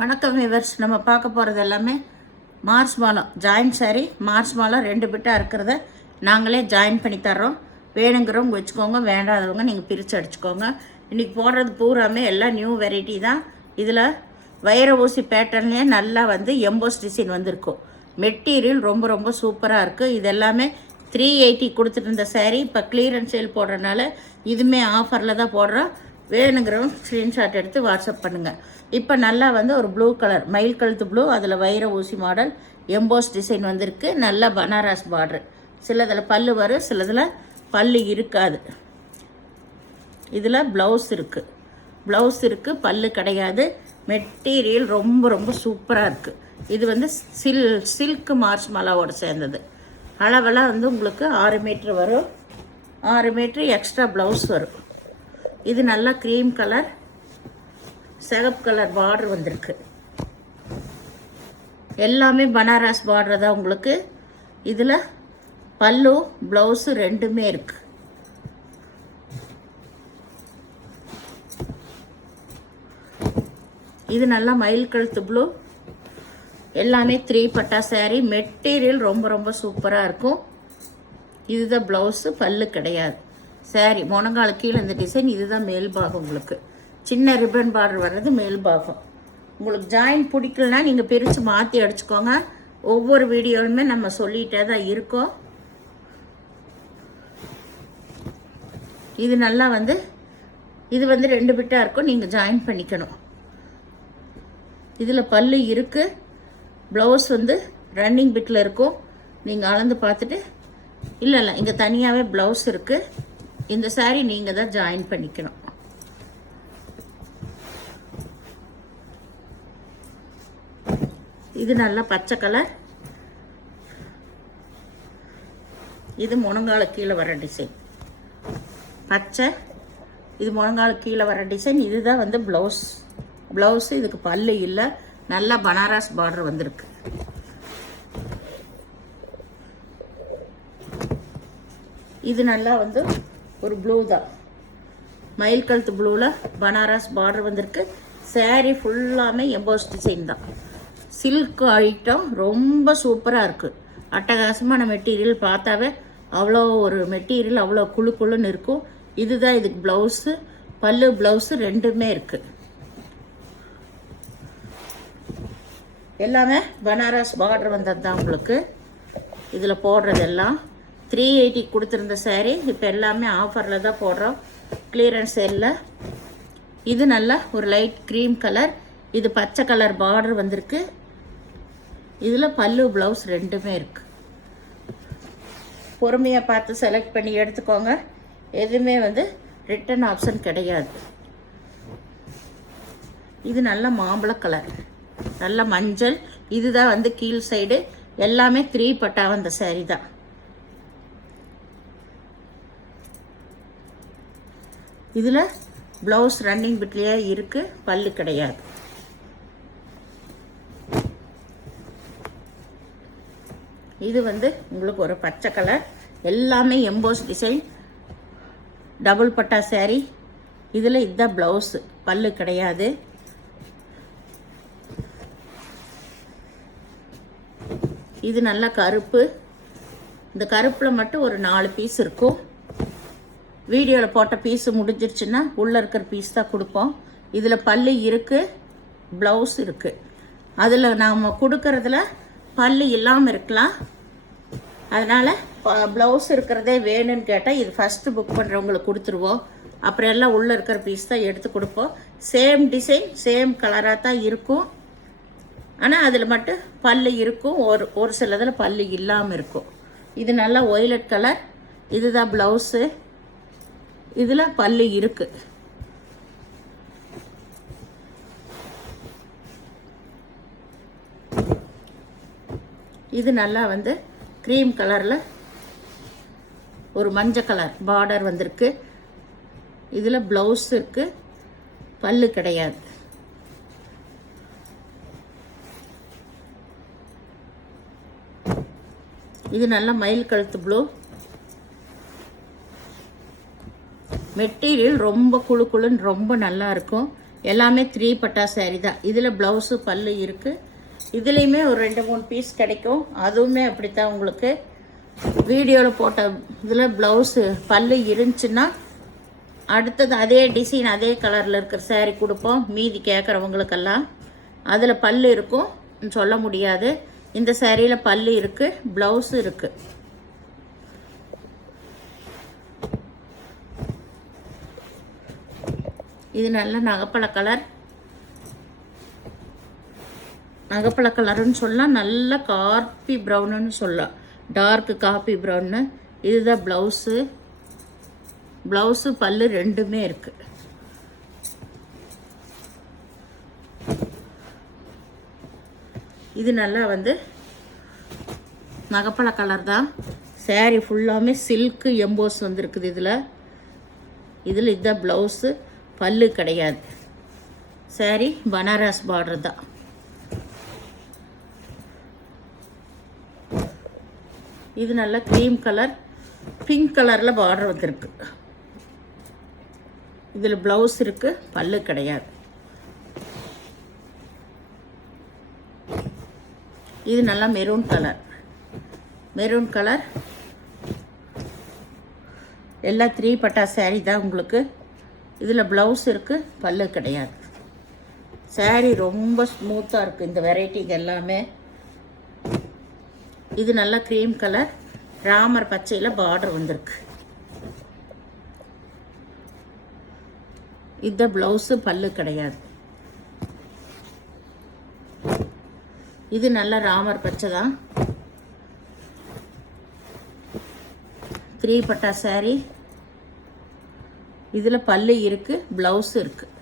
வணக்கம் விவர்ஸ். நம்ம பார்க்க போகிறது எல்லாமே மார்ச் மாலம் ஜாயின் சாரி. மார்ச் மாலம் 2 பிட்டாக இருக்கிறத நாங்களே ஜாயின் பண்ணி தர்றோம். வேணுங்கிறவங்க வச்சுக்கோங்க, வேண்டாதவங்க நீங்கள் பிரித்து அடிச்சுக்கோங்க. இன்றைக்கி போடுறது பூராமே எல்லாம் நியூ வெரைட்டி தான். இதில் வைர ஊசி பேட்டர்ன்லேயே நல்லா எம்போஸ் டிசைன் வந்திருக்கும். மெட்டீரியல் ரொம்ப ரொம்ப சூப்பராக இருக்குது. இது எல்லாமே 380 கொடுத்துட்டு இருந்த சாரீ இப்போ கிளியரன்ஸ் சேல் போடுறதுனால இதுவுமே ஆஃபரில் தான் போடுறோம். வேணுங்கிறவங்க ஸ்க்ரீன்ஷாட் எடுத்து வாட்ஸ்அப் பண்ணுங்கள். இப்போ நல்லா ஒரு ப்ளூ கலர் மயில் கழுத்து ப்ளூ, அதில் வைர ஊசி மாடல் எம்போஸ் டிசைன் வந்திருக்கு. நல்லா பனாரஸ் பார்டர். சிலதில் பல்லு வரும், சிலதில் பல்லு இருக்காது. இதில் ப்ளவுஸ் இருக்குது, பல்லு கிடையாது. மெட்டீரியல் ரொம்ப ரொம்ப சூப்பராக இருக்குது. இது சில்க் மார்ச் மாலாவோட சேர்ந்தது. அளவெல்லாம் உங்களுக்கு 6 மீட்ரு வரும். 6 மீட்ரு எக்ஸ்ட்ரா ப்ளவுஸ் வரும். இது நல்லா க்ரீம் கலர், சிகப்பு கலர் பார்டர் வந்திருக்கு. எல்லாமே பனாரஸ் பார்டர் தான் உங்களுக்கு. இதில் பல்லு ப்ளவுஸு ரெண்டுமே இருக்கு. இது நல்லா மயில் கழுத்து ப்ளூ. எல்லாமே 3 பட்டா சாரீ. மெட்டீரியல் ரொம்ப ரொம்ப சூப்பராக இருக்கும். இதுதான் ப்ளவுஸு, பல்லு கிடையாது. சாரீ முனங்கால கீழே இந்த டிசைன். இதுதான் மேல் பாகம். உங்களுக்கு சின்ன ரிப்பன் பார்டர் வர்றது மேல் பாகம். உங்களுக்கு ஜாயின் பிடிக்கலனா நீங்கள் பிரித்து மாற்றி அடிச்சுக்கோங்க. ஒவ்வொரு வீடியோவுமே நம்ம சொல்லிகிட்டே தான் இருக்கோம். இது நல்லா இது 2 பிட்டாக இருக்கும். நீங்கள் ஜாயின் பண்ணிக்கணும். இதில் பல்லு இருக்குது, ப்ளவுஸ் ரன்னிங் பிட்டில் இருக்கும். நீங்கள் அளந்து பார்த்துட்டு இல்லை இங்கே தனியாகவே ப்ளவுஸ் இருக்குது. இந்த சாரீ நீங்கள் தான் ஜாயின் பண்ணிக்கணும். இது நல்லா பச்சை கலர். இது முனங்கால கீழே வர டிசைன். பச்சை, இது முனங்கால கீழே வர டிசைன். இதுதான் ப்ளவுஸ். இதுக்கு பல்லு இல்லை. நல்லா பனாரஸ் பார்டர் வந்திருக்கு. இது நல்லா ஒரு ப்ளூ தான். மயில் கழுத்து ப்ளூவில் பனாரஸ் பார்டர் வந்திருக்கு. சாரீ ஃபுல்லாமே எம்போஸ் டிசைன் தான். சில்க் ஐட்டம் ரொம்ப சூப்பராக இருக்குது. அட்டகாசமான மெட்டீரியல். பார்த்தாவே அவ்வளோ ஒரு மெட்டீரியல் அவ்வளோ குழுன்னு இருக்கும். இதுதான் இதுக்கு ப்ளவுஸு. பல்லு ப்ளவுஸு ரெண்டுமே இருக்குது. எல்லாமே பனாரஸ் பார்டர் வந்தது தான் உங்களுக்கு. இதில் போடுறதெல்லாம் 380 கொடுத்துருந்த சாரீ இப்போ எல்லாமே ஆஃபரில் தான் போடுறோம், கிளியரன்ஸ் சேலில். இது நல்லா ஒரு லைட் க்ரீம் கலர். இது பச்சை கலர் பார்டர் வந்திருக்கு. இதில் பல்லு ப்ளவுஸ் ரெண்டுமே இருக்குது. பொறுமையாக பார்த்து செலக்ட் பண்ணி எடுத்துக்கோங்க. எதுவுமே ரிட்டன் ஆப்ஷன் கிடையாது. இது நல்ல மாம்பழ கலர், நல்ல மஞ்சள். இதுதான் கீழ் சைடு. எல்லாமே 3 பட்டா வந்த சாரீ தான். இதில் ப்ளவுஸ் ரன்னிங் பிட்லேயே இருக்குது, பல்லு கிடையாது. இது உங்களுக்கு ஒரு பச்சை கலர். எல்லாமே எம்போஸ் டிசைன், டபுள் பட்டா சாரீ. இதில் இதுதான் ப்ளவுஸு, பல்லு கிடையாது. இது நல்லா கருப்பு. இந்த கருப்பில் மட்டும் ஒரு 4 பீஸ் இருக்கும். வீடியோவில் போட்ட பீஸு முடிஞ்சிருச்சுன்னா உள்ளே இருக்கிற பீஸ் தான் கொடுப்போம். இதில் பல்லு இருக்குது, ப்ளவுஸ் இருக்குது. அதில் நாம் கொடுக்கறதுல பல்லு இல்லாமல் இருக்கலாம். அதனால் ப்ளவுஸ் இருக்கிறதே வேணும்னு கேட்டால் இது ஃபஸ்ட்டு புக் பண்ணுறவங்களுக்கு கொடுத்துருவோம். அப்புறம் எல்லாம் உள்ளே இருக்கிற பீஸ் தான் எடுத்து கொடுப்போம். சேம் டிசைன், சேம் கலராக தான் இருக்கும். ஆனால் அதில் மட்டும் பல்லு இருக்கும். ஒரு சிலதில் பல்லு இல்லாமல் இருக்கும். இது நல்லா ஒய்லட் கலர். இதுதான் ப்ளவுஸு. இதில் பல்லு இருக்கு. இது நல்லா க்ரீம் கலரில் ஒரு மஞ்சள் கலர் பார்டர் வந்திருக்கு. இதில் ப்ளவுஸ் இருக்கு, பல்லு கிடையாது. இது நல்லா மயில் கழுத்து ப்ளூ. மெட்டீரியல் ரொம்ப குழுன்னு ரொம்ப நல்லா இருக்கும். எல்லாமே 3 பட்டா saree தான். இதில் ப்ளவுஸு பல்லு இருக்குது. இதுலேயுமே ஒரு 2-3 பீஸ் கிடைக்கும். அதுவுமே அப்படித்தான் உங்களுக்கு வீடியோவில் போட்ட இதில் ப்ளவுஸு பல்லு இருந்துச்சுன்னா அடுத்தது அதே டிசைன் அதே கலரில் இருக்கிற saree கொடுப்போம். மீதி கேட்குறவங்களுக்கெல்லாம் அதில் பல்லு இருக்கும் சொல்ல முடியாது. இந்த சாரியில் பல்லு இருக்குது, ப்ளவுஸு இருக்குது. இது நல்ல நகைப்பழ கலர். நகைப்பழ கலருன்னு சொல்லலாம், நல்ல காப்பி ப்ரௌனுன்னு சொல்லலாம், டார்க்கு காப்பி ப்ரௌன்னு. இதுதான் ப்ளவுஸு. ப்ளவுஸு பல்லு ரெண்டுமே இருக்குது. இது நல்லா வந்து நகைப்பழ கலர் தான். saree ஃபுல்லாமே சில்க்கு எம்போஸ் வந்துருக்குது. இதில் இதுதான் ப்ளவுஸு, பல்லு கிடையாது. saree பனாரஸ் பார்டர் தான். இது நல்ல க்ரீம் கலர், பிங்க் கலரில் பார்டர் வந்துருக்கு. இதில் ப்ளவுஸ் இருக்குது, பல்லு கிடையாது. இது நல்லா மெரூன் கலர். மெரூன் கலர் எல்லாம் 3 பட்டா saree தான் உங்களுக்கு. இதில் ப்ளவுஸ் இருக்குது, பல்லு கிடையாது. saree ரொம்ப ஸ்மூத்தாக இருக்குது இந்த வெரைட்டிங்க எல்லாமே. இது நல்லா க்ரீம் கலர், ராமர் பச்சையில் பார்டர் வந்திருக்கு. இந்த ப்ளவுஸு பல்லு கிடையாது. இது நல்ல ராமர் பச்சை தான். 3 பட்டா saree. இதில் பல்லு இருக்குது, ப்ளவுஸ் இருக்குது.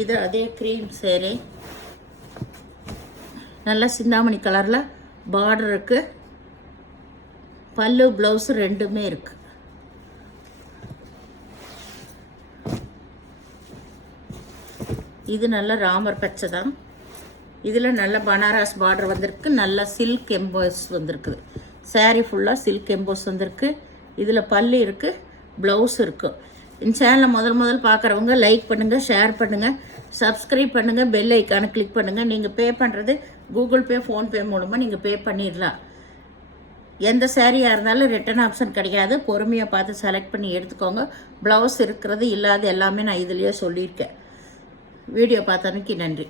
இது அதே க்ரீம் saree, நல்ல சிந்தாமணி கலரில் பார்டர் இருக்குது. பல்லு ப்ளவுஸு ரெண்டுமே இருக்குது. இது நல்ல ராமர் பச்சை தான். இதில் நல்ல பனாரஸ் பார்டர் வந்திருக்கு, நல்ல சில்க் எம்போஸ் வந்திருக்குது. saree ஃபுல்லாக சில்க் எம்போஸ் வந்திருக்கு. இதில் பல்லு இருக்குது, ப்ளவுஸ் இருக்குது. இந்த சேனலை முதல் பார்க்குறவங்க லைக் பண்ணுங்கள், ஷேர் பண்ணுங்கள், சப்ஸ்கிரைப் பண்ணுங்கள், பெல் ஐக்கானை கிளிக் பண்ணுங்கள். நீங்கள் பே பண்ணுறது கூகுள் பே, ஃபோன்பே மூலமாக நீங்கள் பே பண்ணிடலாம். எந்த சாரியாக இருந்தாலும் ரிட்டன் ஆப்ஷன் கிடையாது. பொறுமையாக பார்த்து செலக்ட் பண்ணி எடுத்துக்கோங்க. ப்ளவுஸ் இருக்கிறது இல்லாத எல்லாமே நான் இதுலேயே சொல்லியிருக்கேன். வீடியோ பார்த்தமைக்கு நன்றி.